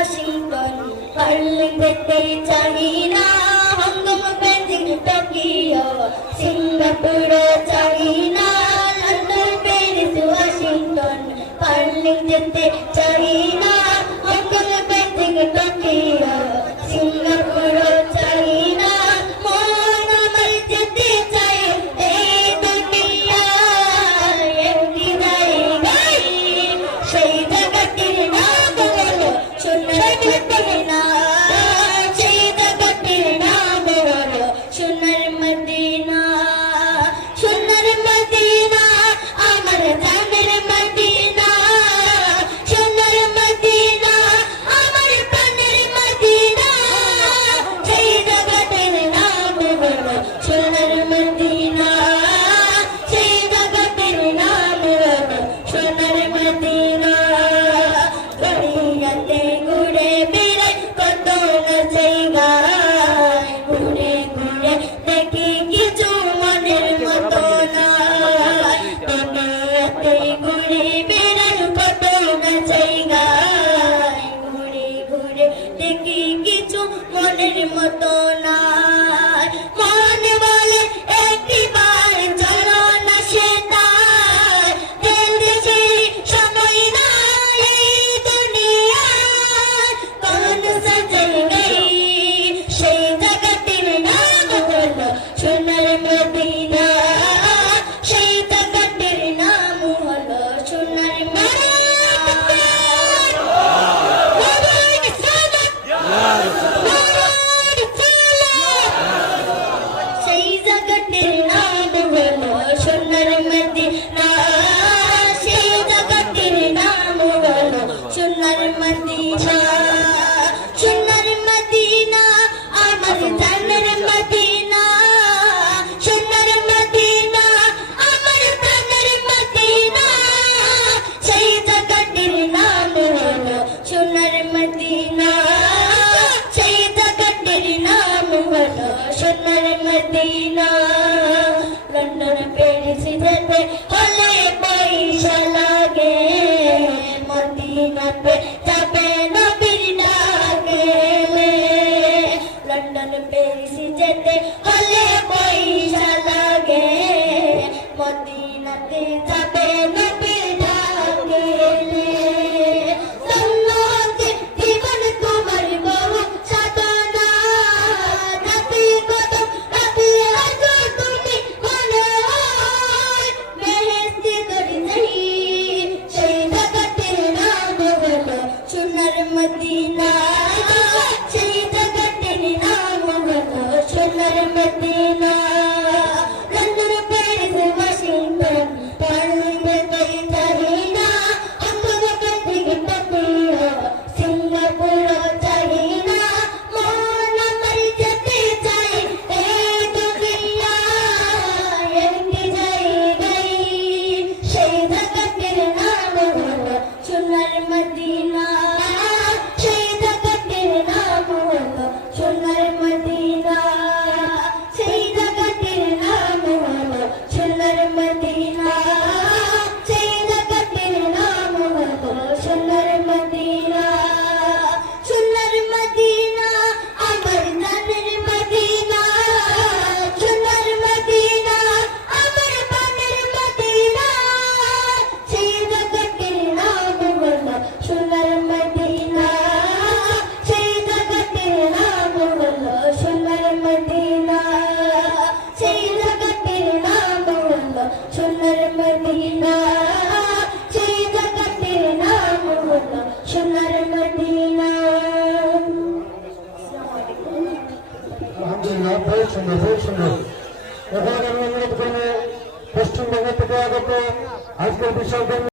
Washington പള്ളി തെറ്റേ China Hong Kong Beijing Tokyo Singapore China London Paris Washington പള്ളി തെറ്റേ China Medina London Paris যেতে হলে পয়সা লাগে। মদিনা পে যাবে না বিনা গেলে লন্ডন প্যারিস যেতে হলে পয়সা লাগে। মদিনাতে मदीना जिला बहुत सुंदर बहुत सुंदर अनुरोध करेंगे पश्चिम बंगाल आज के विशाल